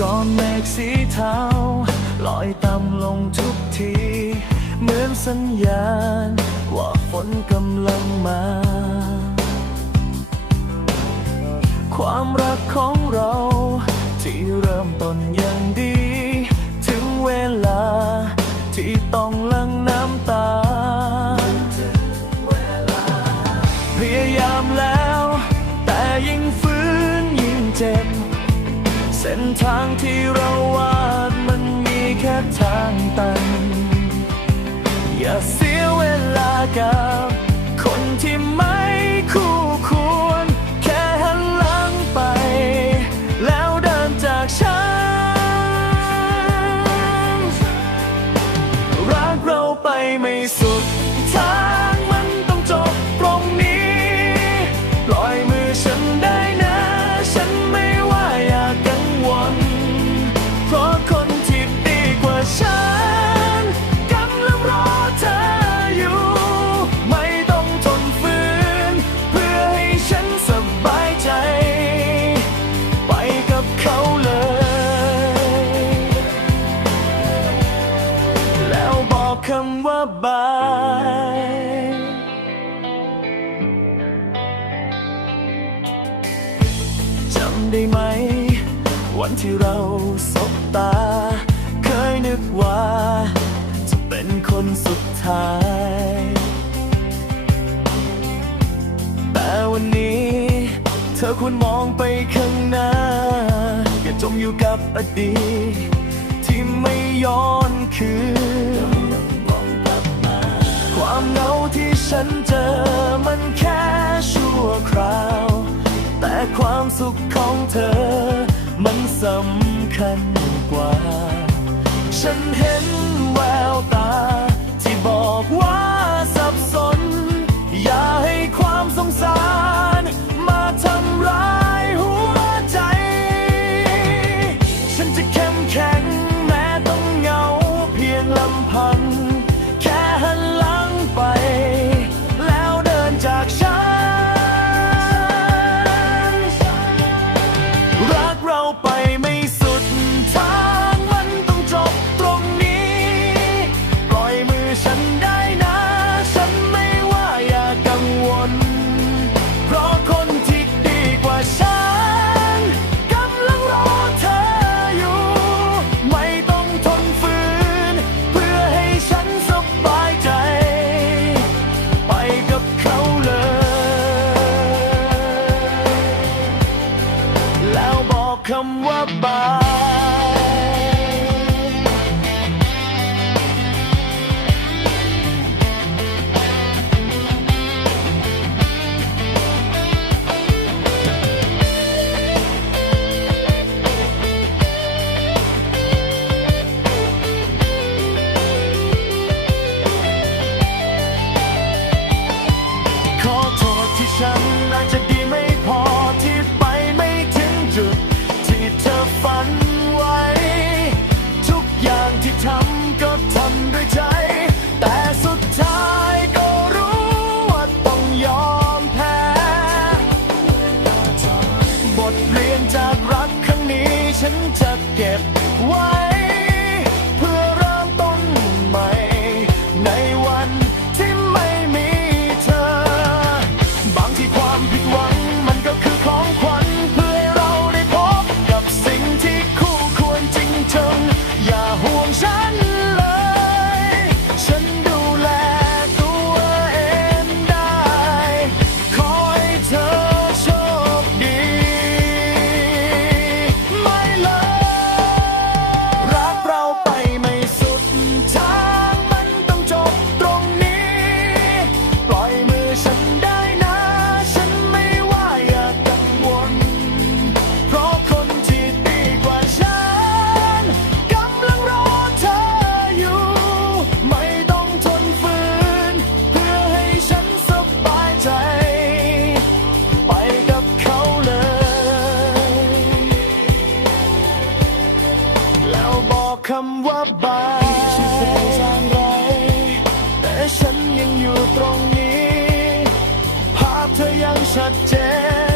ก้อนเมฆสีเทาลอยต่ำลงทุกที เหมือนสัญญาณ ว่าฝนกำลังมา ความรักของเรา ที่เริ่มต้นยัง ที่เราวาดมันมีแค่ทางตัน อย่าเสียเวลากับคนที่ไม่คู่ควร แค่หันหลังไป แล้วเดินจากฉัน รักเราไปไม่สุดทางมันต้องจบตรงนี้ ปล่อยมือฉันได้นะ อกคำว่าบายจำได้ไหม วันที่เราสบตา เคยนึกว่า จะเป็นคนสุดท้าย แต่วันนี้ เธอควรมองไปข้างหน้า อย่าจมอยู่กับอดีตที่ไม่ย้อนคืน ความเหงาที่ฉันเจอมันแค่ชั่วคราว แต่ความสุขของเธอ มันสำคัญกว่า ฉันเห็น ไปำว่าบายฉันเป็นสร้างไร แต่ฉันยังอยู่ตรงนี้ ภาพเธอยังชัดเจน